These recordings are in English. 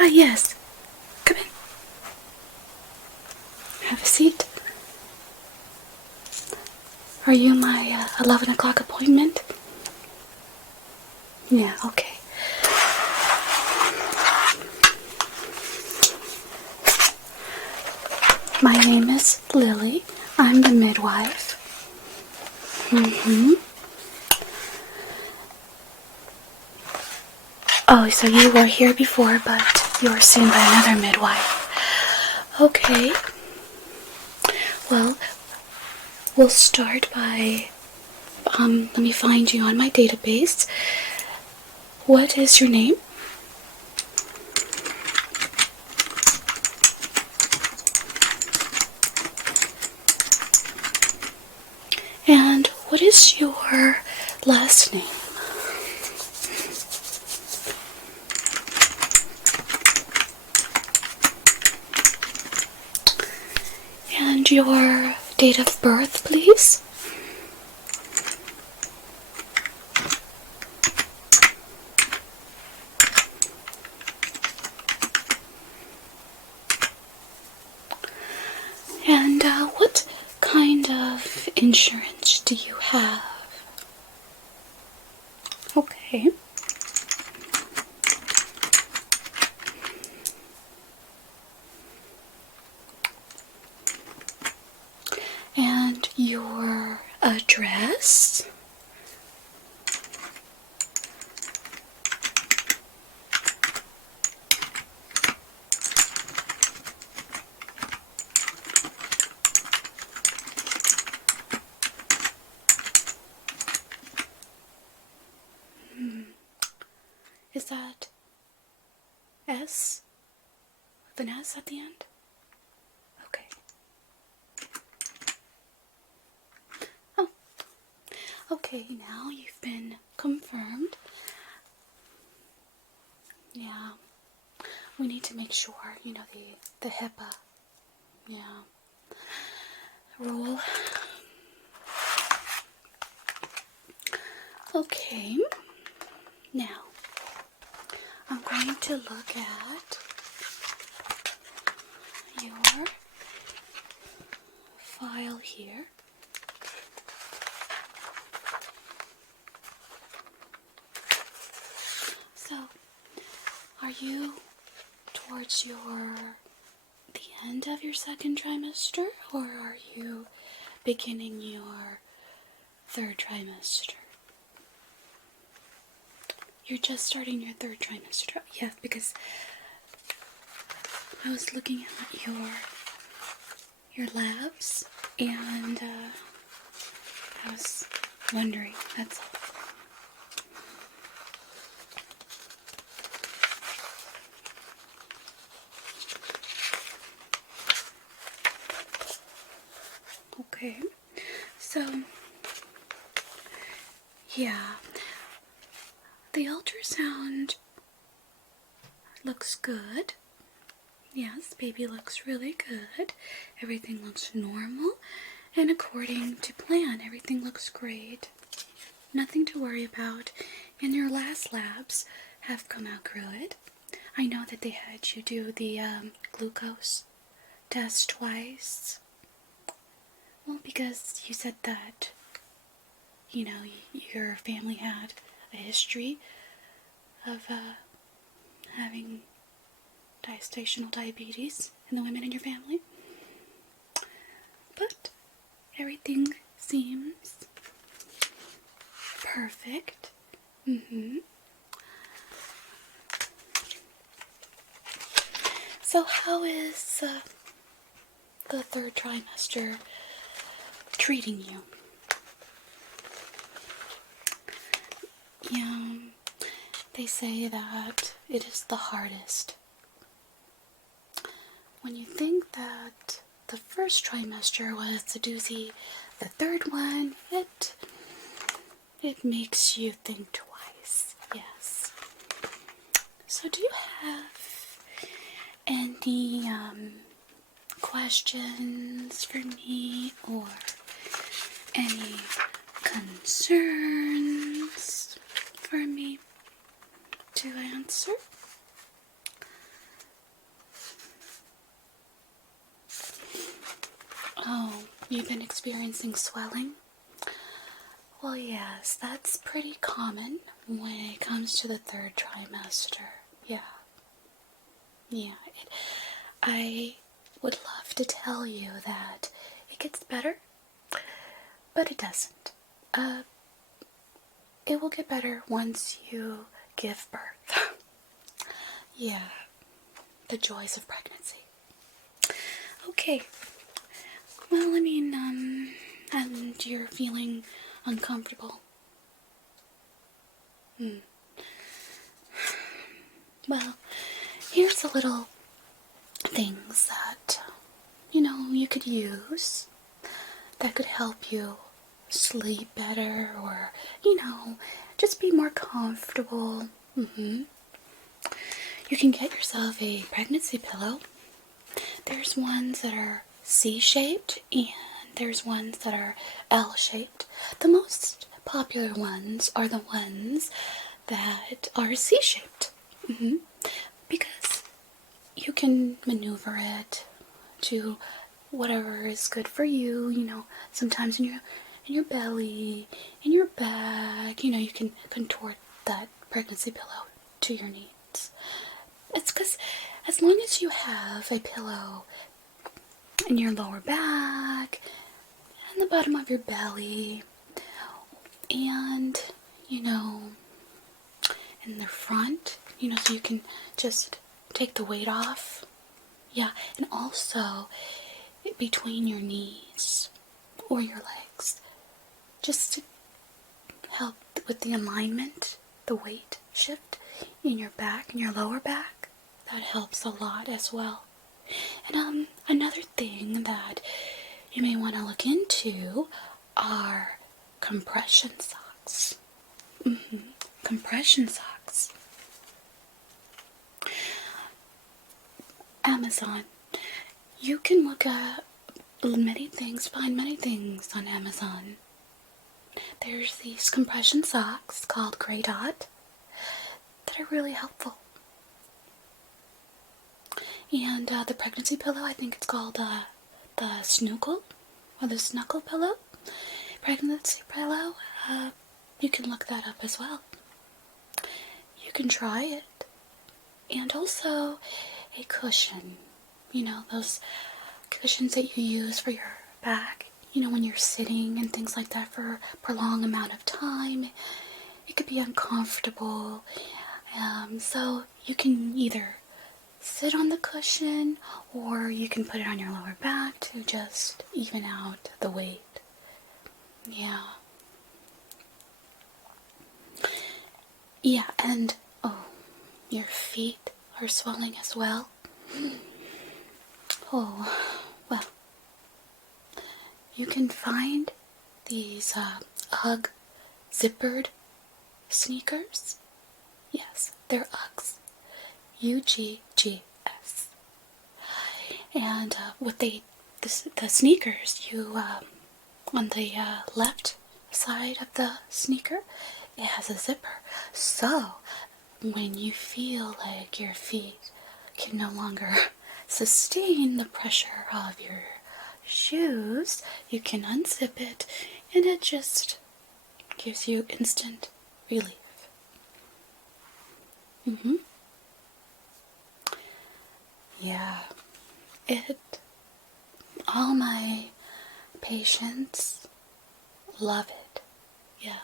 Ah, yes. Come in. Have a seat. Are you my 11 o'clock appointment? Yeah, okay. My name is Lily. I'm the midwife. Oh, so you were here before, but you were seen by another midwife. Okay. Well, we'll start by, let me find you on my database. What is your name? And what is your last name? And your date of birth, please? And what kind of insurance do you have? Okay. And your address? Is that S? With an S at the end? Okay. Oh. Okay, now you've been confirmed. Yeah. We need to make sure, the HIPAA. Yeah. Rule. Okay. Now, I'm going to look at your file here. So, are you towards the end of your second trimester, or are you beginning your third trimester? You're just starting your third trimester. Yes, because I was looking at your labs, and I was wondering, that's all. Okay, so, yeah, the ultrasound looks good. Yes, baby looks really good. Everything looks normal, and according to plan, everything looks great. Nothing to worry about, and your last labs have come out good. I know that they had you do the glucose test twice. Well, because you said that, your family had a history of having gestational diabetes in the women in your family. But everything seems perfect. So how is the third trimester treating you? Yeah, they say that it is the hardest. When you think that the first trimester was a doozy, the third one, it makes you think twice. Yes. So do you have any questions for me, or any concerns for me to answer? You've been experiencing swelling? Well, yes, that's pretty common when it comes to the third trimester. Yeah. Yeah. I would love to tell you that it gets better, but it doesn't. It will get better once you give birth. Yeah. The joys of pregnancy. Okay. Well, I mean, and you're feeling uncomfortable. Well, here's a little things that, you could use that could help you sleep better or, just be more comfortable. You can get yourself a pregnancy pillow. There's ones that are C-shaped and there's ones that are L-shaped. The most popular ones are the ones that are C-shaped. Because you can maneuver it to whatever is good for you, sometimes in your belly, in your back, you can contort that pregnancy pillow to your needs. It's because as long as you have a pillow in your lower back, and the bottom of your belly, and, in the front, so you can just take the weight off. Yeah, and also between your knees or your legs, just to help with the alignment, the weight shift in your back, in your lower back. That helps a lot as well. And another thing that you may want to look into are compression socks. Compression socks. Amazon. You can look at many things, find many things on Amazon. There's these compression socks called Grey Dot that are really helpful. And the pregnancy pillow, I think it's called the Snookle or the Snuckle pillow. Pregnancy pillow, you can look that up as well. You can try it. And also a cushion. Those cushions that you use for your back, when you're sitting and things like that for a prolonged amount of time. It could be uncomfortable. So you can either sit on the cushion or you can put it on your lower back to just even out the weight. Yeah. Yeah, and your feet are swelling as well. Oh, well, you can find these UGG zippered sneakers. Yes, they're Uggs. UGGS. And with the sneakers, you on the left side of the sneaker, it has a zipper. So when you feel like your feet can no longer sustain the pressure of your shoes, you can unzip it and it just gives you instant relief. Yeah, all my patients love it. Yeah,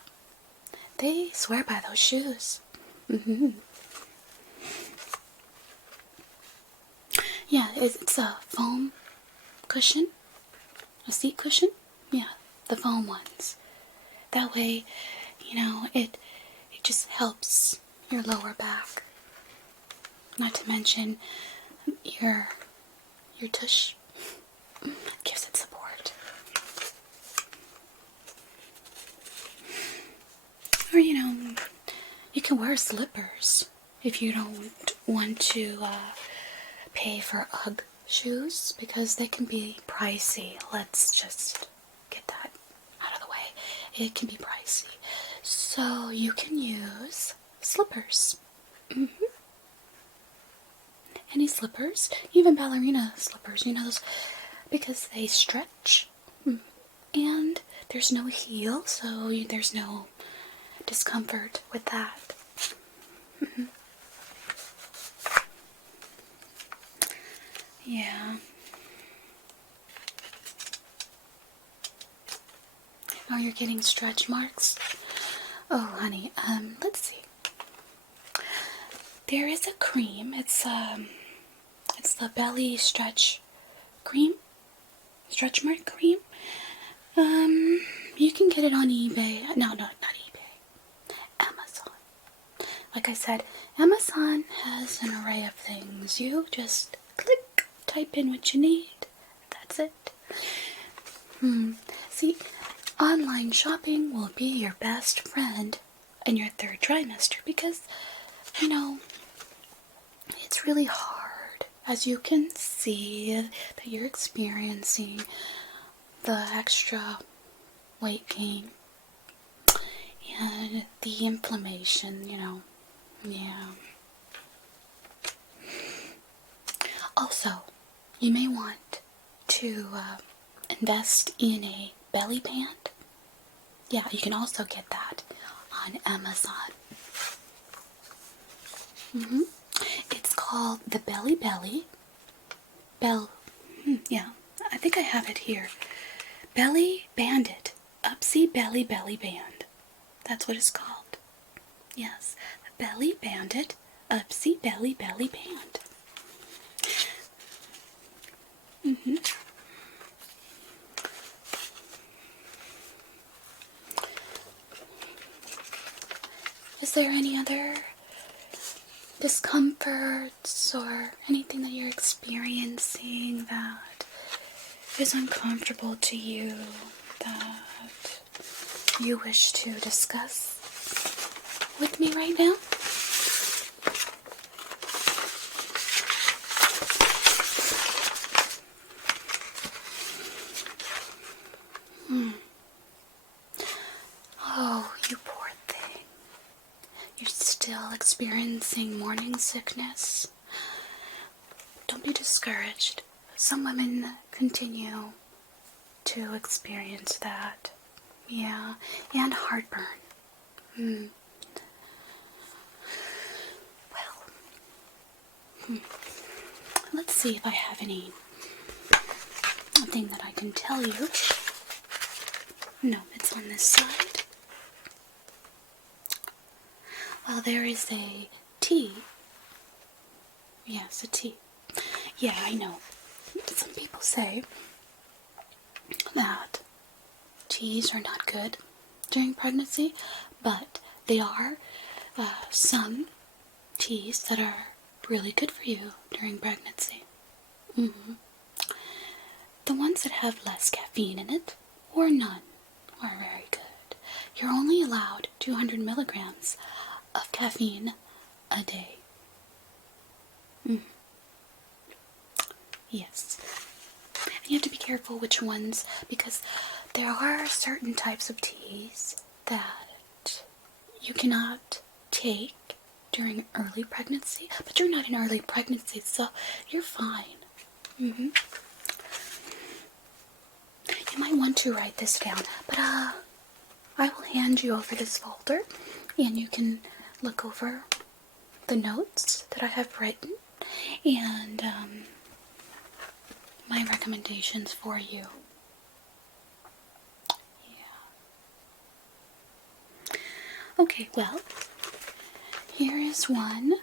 they swear by those shoes. Yeah, it's a foam cushion, a seat cushion. Yeah, the foam ones. That way, it just helps your lower back. Not to mention your tush. Gives it support. Or you can wear slippers if you don't want to pay for UGG shoes, because they can be pricey. Let's just get that out of the way. It can be pricey. So you can use slippers. Any slippers, even ballerina slippers, those, because they stretch. And and there's no heel, so there's no discomfort with that. Yeah. Oh, you're getting stretch marks? Oh, honey, let's see. There is a cream. It's the belly stretch cream. Stretch mark cream. You can get it on eBay. No, not eBay. Amazon. Like I said, Amazon has an array of things. You just click, type in what you need. That's it. See, online shopping will be your best friend in your third trimester because, you know, it's really hard, as you can see, that you're experiencing the extra weight gain and the inflammation, yeah. Also, you may want to invest in a belly band. Yeah, you can also get that on Amazon. It's called the Belly Belly. Yeah, I think I have it here. Belly Bandit. Upsy Belly Belly Band. That's what it's called. Yes, the Belly Bandit Upsy Belly Belly Band. Is there any other discomforts or anything that you're experiencing that is uncomfortable to you that you wish to discuss with me right now? Oh, you poor thing. You're still experiencing morning sickness. Don't be discouraged. Some women continue to experience that. Yeah, and heartburn. Well, let's see if I have anything that I can tell you. No, it's on this side. Well, there is a tea. Yes, a tea. Yeah, I know. Some people say that teas are not good during pregnancy, but they are some teas that are really good for you during pregnancy. The ones that have less caffeine in it, or none, are very good. You're only allowed 200 milligrams of caffeine a day. Yes. And you have to be careful which ones, because there are certain types of teas that you cannot take during early pregnancy, but you're not in early pregnancy, so you're fine. You might want to write this down, but I will hand you over this folder, and you can look over the notes that I have written, and my recommendations for you. Yeah. Okay, well, here is one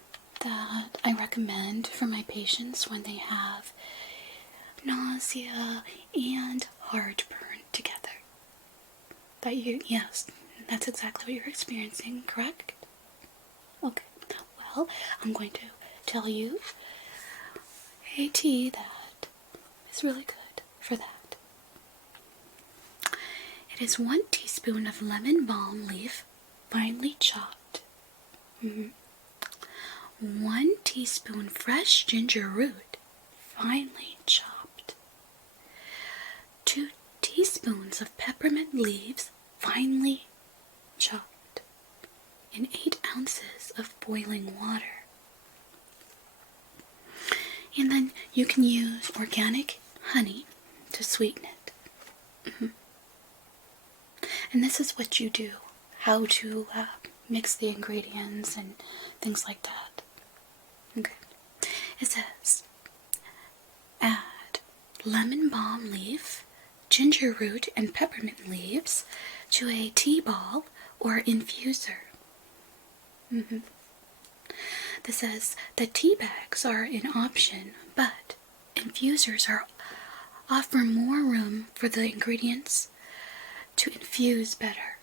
that I recommend for my patients when they have nausea and heartburn together. Yes, that's exactly what you're experiencing, correct? Okay, well, I'm going to tell you a tea that is really good for that. It is 1 teaspoon of lemon balm leaf, finely chopped. 1 teaspoon fresh ginger root, finely chopped. 2 teaspoons of peppermint leaves, finely chopped. And 8 ounces of boiling water. And then you can use organic honey to sweeten it. And this is what you do, how to mix the ingredients and things like that. Okay. It says, add lemon balm leaf, ginger root, and peppermint leaves to a tea ball or infuser. This says that tea bags are an option, but infusers offer more room for the ingredients to infuse better.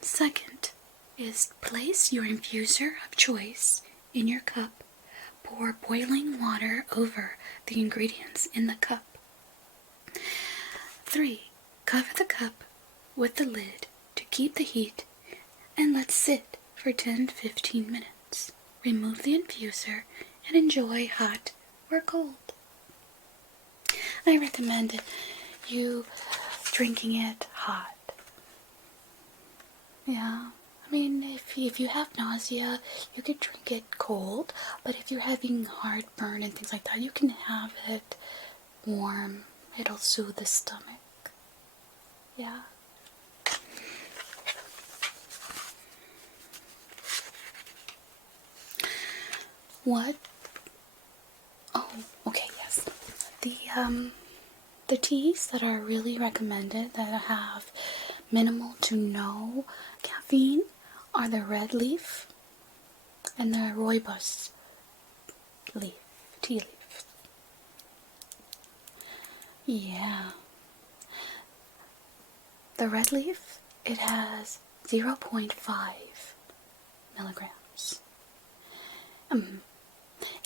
Second is place your infuser of choice in your cup. Pour boiling water over the ingredients in the cup. 3. Cover the cup with the lid to keep the heat and let sit for 10 to 15 minutes. Remove the infuser and enjoy hot or cold. I recommend you drinking it hot. Yeah, I mean, if you have nausea, you could drink it cold, but if you're having heartburn and things like that, you can have it warm. It'll soothe the stomach. Yeah. What? Oh, okay, yes. The teas that are really recommended that have minimal to no caffeine are the red leaf and the rooibos leaf, tea leaf. Yeah. The red leaf, it has 0.5 milligrams.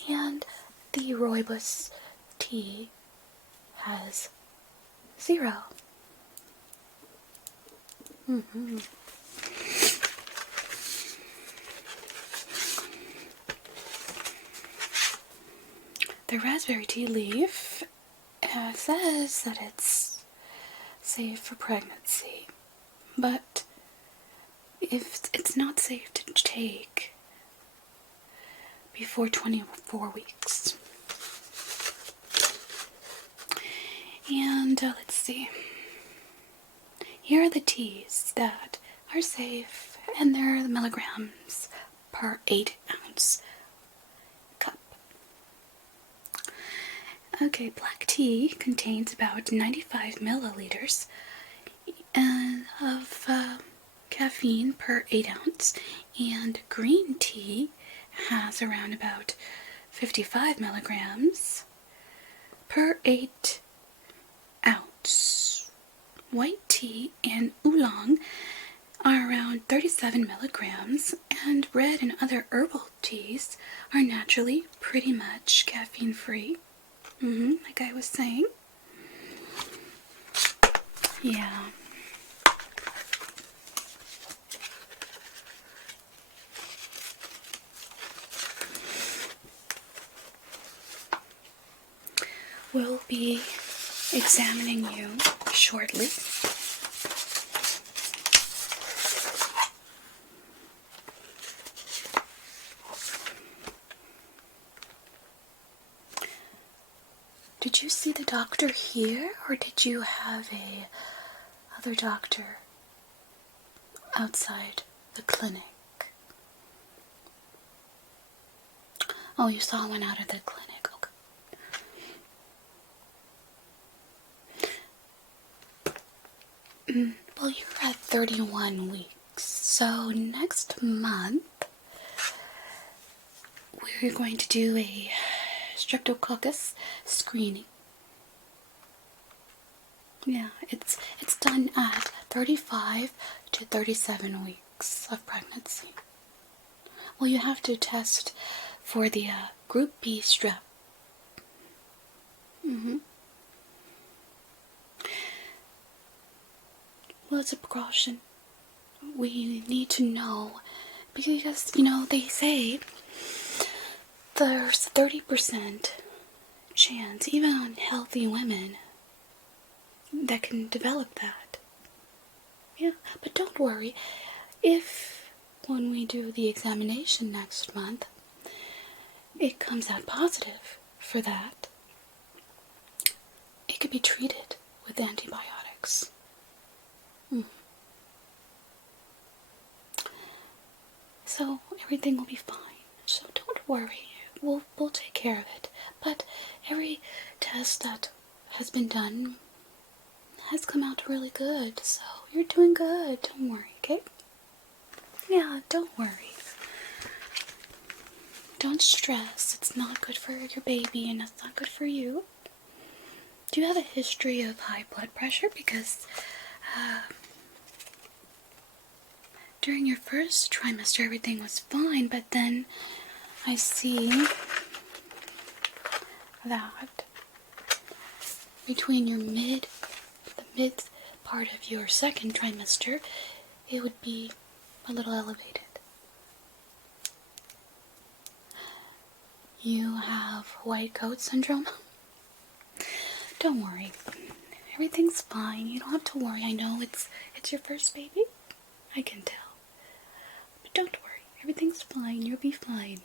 And the rooibos tea has 0. The raspberry tea leaf says that it's safe for pregnancy, but if it's not safe to take before 24 weeks. And let's see. Here are the teas that are safe, and they're the milligrams per 8-ounce cup. Okay, black tea contains about 95 milliliters of caffeine per 8 ounce, and green tea has around about 55 milligrams per 8 ounce. White tea and oolong are around 37 milligrams, and red and other herbal teas are naturally pretty much caffeine-free. Like I was saying. Yeah. We'll be examining you shortly. Did you see the doctor here, or did you have a other doctor outside the clinic? Oh, you saw one out of the clinic. Okay. Well, you're at 31 weeks, so next month we're going to do a streptococcus screening. Yeah, it's done at 35 to 37 weeks of pregnancy. Well, you have to test for the group B strep. Well, it's a precaution. We need to know because, they say there's 30% chance, even on healthy women, that can develop that. Yeah, but don't worry. If, when we do the examination next month, it comes out positive for that, it could be treated with antibiotics. So everything will be fine. So don't worry. We'll take care of it. But every test that has been done has come out really good. So you're doing good. Don't worry, okay? Yeah, don't worry. Don't stress. It's not good for your baby and it's not good for you. Do you have a history of high blood pressure? Because during your first trimester everything was fine, but then I see that between the mid part of your second trimester, it would be a little elevated. You have white coat syndrome? Don't worry. Everything's fine. You don't have to worry. I know it's your first baby. I can tell. But don't worry. Everything's fine. You'll be fine.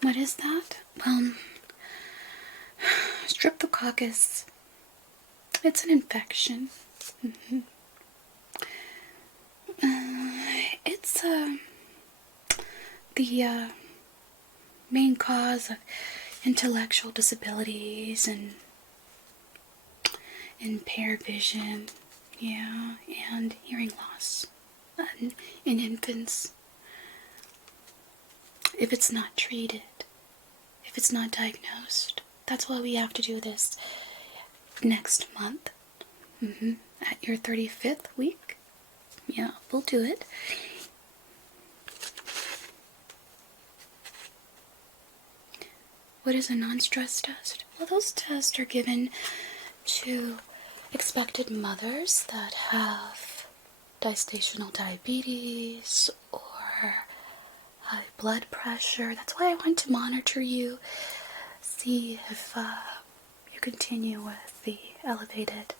What is that? Streptococcus. It's an infection. It's the main cause of intellectual disabilities and impaired vision, yeah, and hearing loss in infants. If it's not treated, if it's not diagnosed, that's why we have to do this next month. At your 35th week. Yeah, we'll do it. What is a non-stress test? Well, those tests are given to expected mothers that have gestational diabetes or high blood pressure. That's why I want to monitor you, see if you continue with the elevated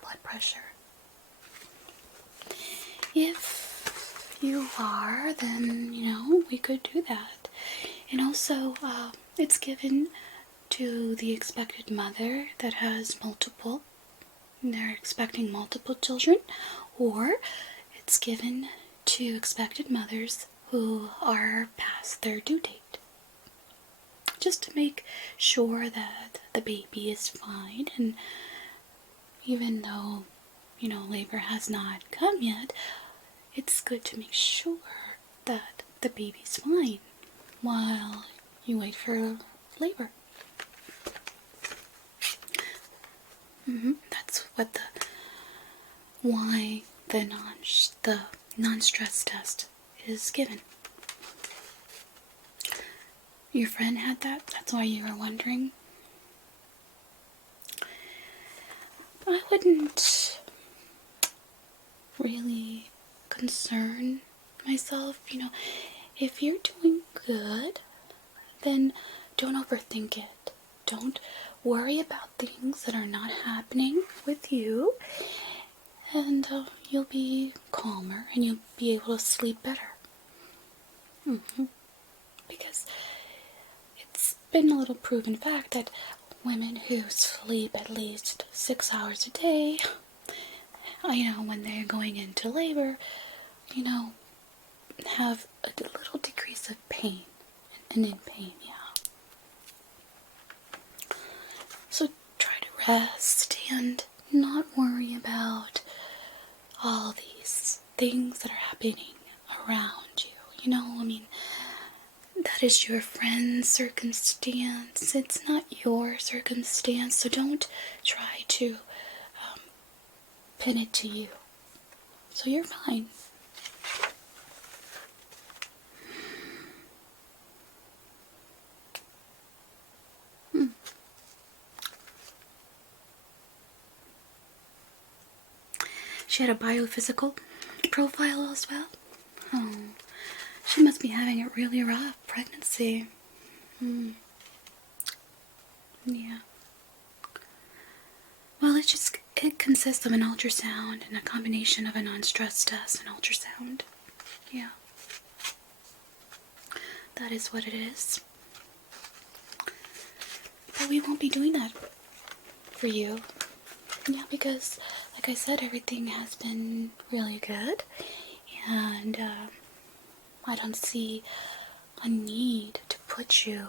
blood pressure. If you are, then, we could do that. And also, it's given to the expected mother that has they're expecting multiple children, or it's given to expected mothers who are past their due date. Just to make sure that the baby is fine, and even though, labor has not come yet, it's good to make sure that the baby's fine while you wait for labor. That's why the non-stress test is given. Your friend had that? That's why you were wondering? I wouldn't really concern myself. If you're doing good, then don't overthink it. Don't worry about things that are not happening with you, and you'll be calmer and you'll be able to sleep better. Because it's been a little proven fact that women who sleep at least 6 hours a day, when they're going into labor, have a little decrease of pain and in pain, yeah. So try to rest and not worry about all these things that are happening around you. That is your friend's circumstance. It's not your circumstance, so don't try to pin it to you. So you're fine. She had a biophysical profile as well. Oh, She must be having a really rough pregnancy. Yeah. Well, it consists of an ultrasound and a combination of a non-stress test and ultrasound. Yeah. That is what it is. But we won't be doing that for you. Yeah, because, like I said, everything has been really good. And I don't see a need to put you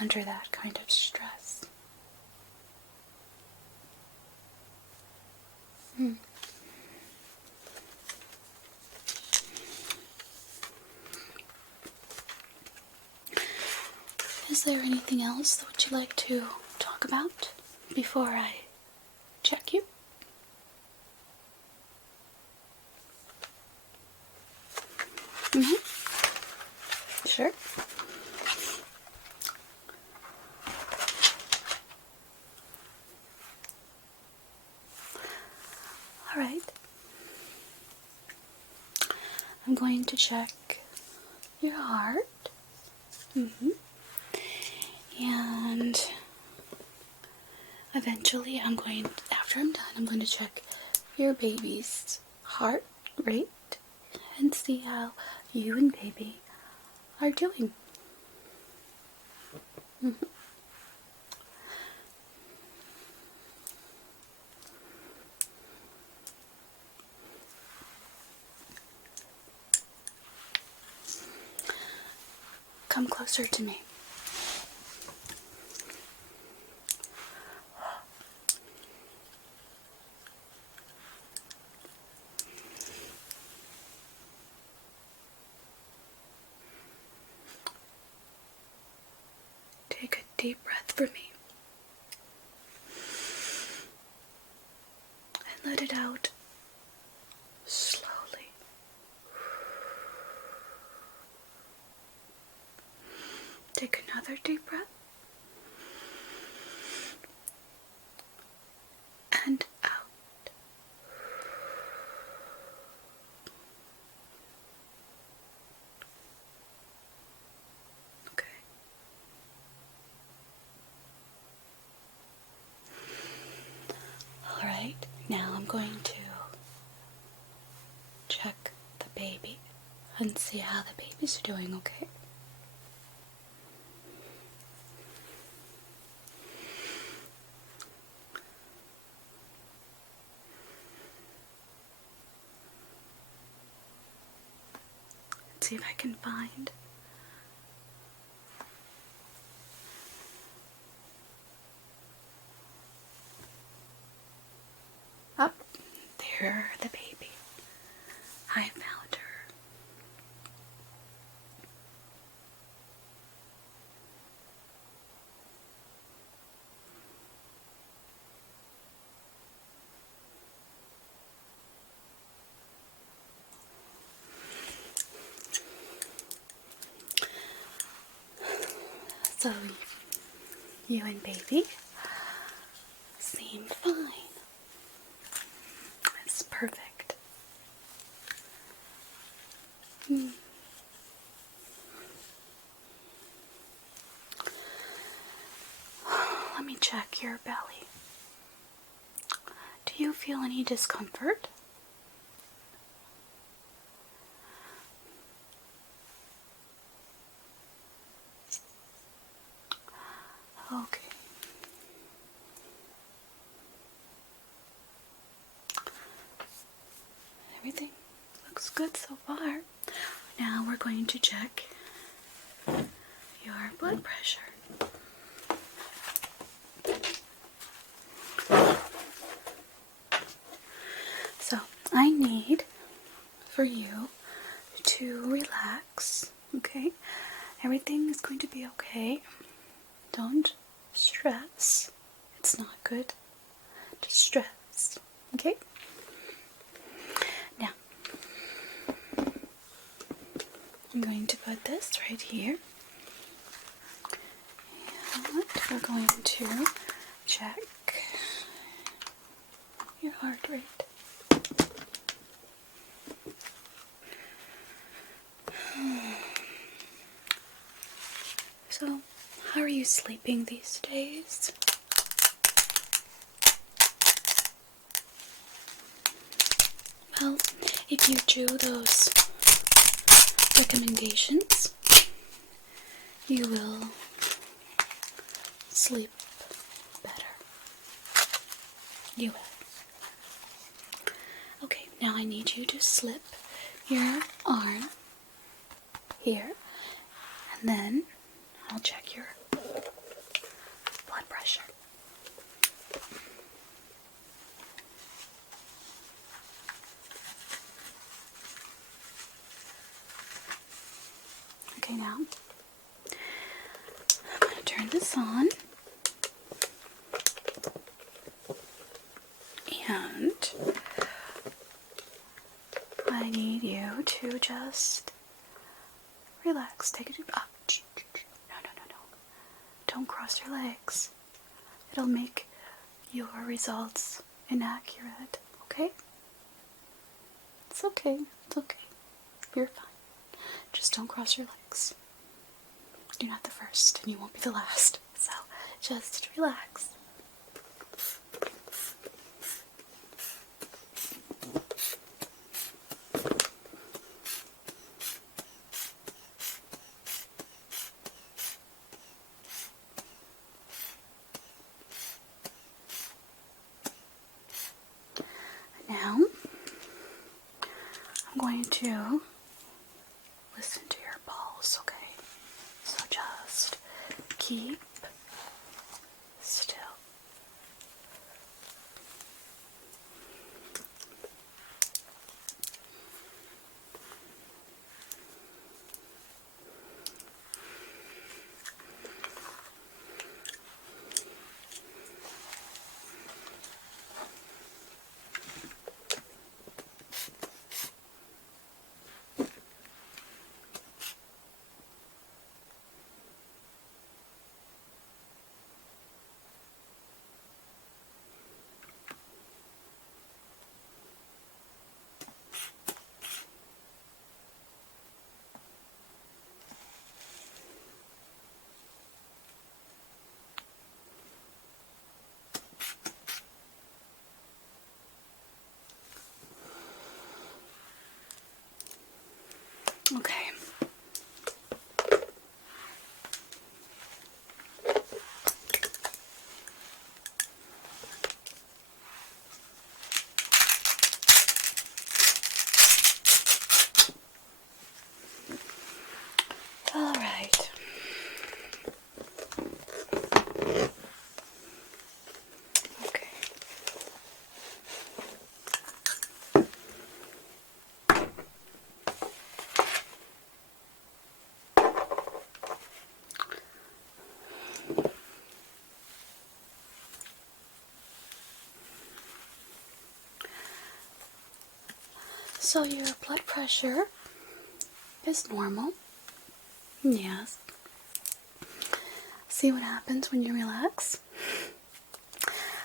under that kind of stress. Is there anything else that would you like to talk about before I check you? Sure. All right. I'm going to check your heart. And eventually after I'm done, I'm going to check your baby's heart rate and see how you and baby are doing. Come closer to me. Take a deep breath for me. And let it out slowly. Take another deep breath. And out. Okay. Alright, now I'm going to check the baby and see how the baby's doing, okay? Let's see if I can find up there, the baby. I found her. So, you and baby seem fine. It's perfect. Let me check your belly. Do you feel any discomfort? Okay. Everything looks good so far. Now we're going to check your blood pressure. So I need for you to relax, okay? Everything is going to be okay. Don't stress. It's not good to stress, okay? Now, I'm going to put this right here. And we're going to check your heart rate. How are you sleeping these days? Well, if you do those recommendations, you will sleep better. You will. Okay, now I need you to slip your arm here, and then I'll check your blood pressure. Okay, now I'm going to turn this on, and I need you to just relax. Take it up. No. Don't cross your legs. It'll make your results inaccurate, okay? It's okay. It's okay. You're fine. Just don't cross your legs. You're not the first, and you won't be the last. So, just relax. Now, I'm going to listen to your pulse, okay? So just keep still. Okay. All right. Okay. So your blood pressure is normal. Yes. See what happens when you relax?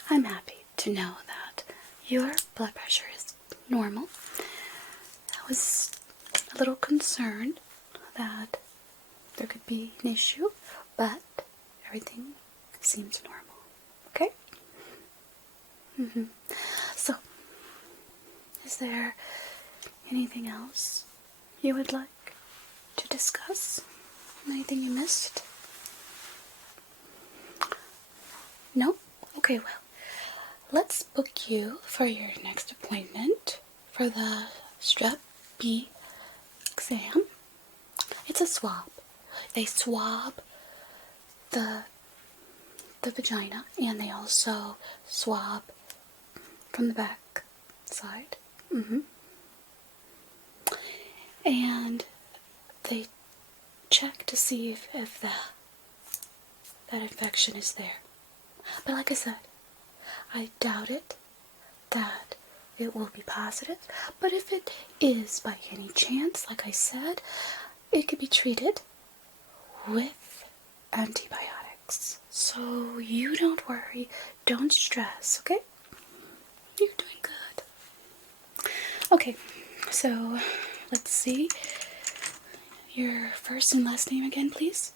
I'm happy to know that your blood pressure is normal. I was a little concerned that there could be an issue, but everything seems normal. Okay? So, is there anything else you would like to discuss? Anything you missed? No? Okay, well, let's book you for your next appointment for the Strep B exam. It's a swab. They swab the vagina, and they also swab from the back side. And they check to see if that infection is there. But like I said, I doubt it that it will be positive. But if it is by any chance, like I said, it could be treated with antibiotics. So you don't worry, don't stress, okay? You're doing good. Okay, so let's see. Your first and last name again, please.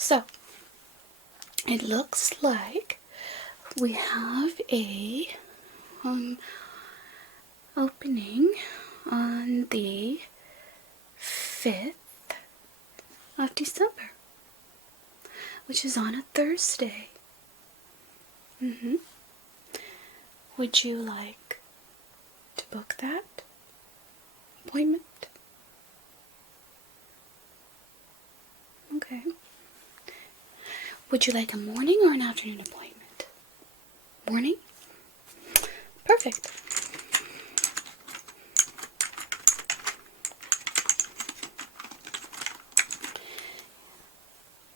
So, it looks like we have a opening on the 5th of December, which is on a Thursday. Would you like to book that appointment? Okay. Would you like a morning or an afternoon appointment? Morning? Perfect.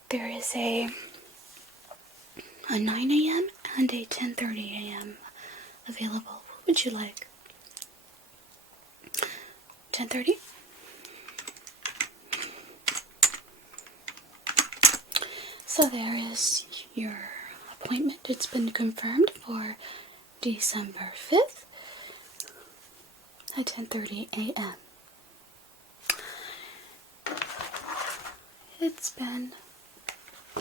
There is a 9 a.m. and a 10:30 a.m. available. What would you like? 10:30? So there is your appointment. It's been confirmed for December 5th at 10:30 a.m. It's been a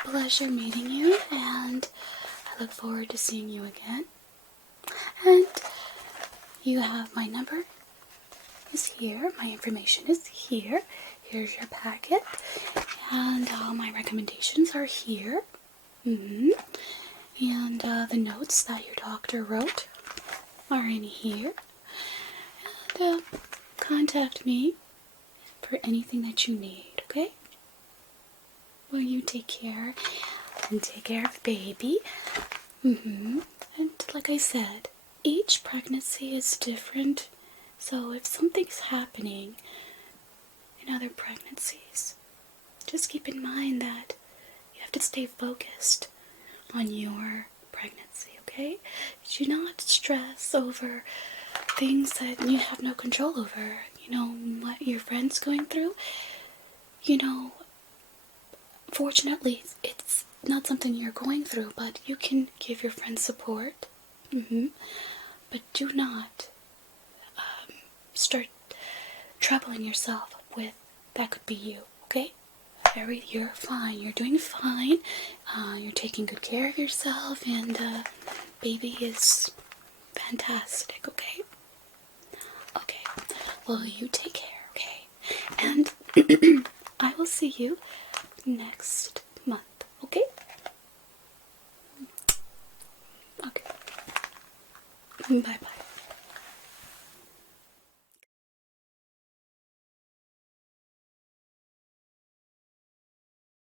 pleasure meeting you, and I look forward to seeing you again. And you have my number is here, my information is here. Here's your packet, and all my recommendations are here. And the notes that your doctor wrote are in here. And contact me for anything that you need, okay? Well, you take care, and take care of baby. And like I said, each pregnancy is different, so if something's happening in other pregnancies, just keep in mind that you have to stay focused on your pregnancy, okay? Do not stress over things that you have no control over. You know, what your friend's going through. You know, fortunately, it's not something you're going through, but you can give your friend support. But do not start troubling yourself with that could be you, okay? You're fine. You're doing fine. You're taking good care of yourself, and baby is fantastic, okay? Okay. Well, you take care, okay? And I will see you next month, okay? Okay. Bye-bye.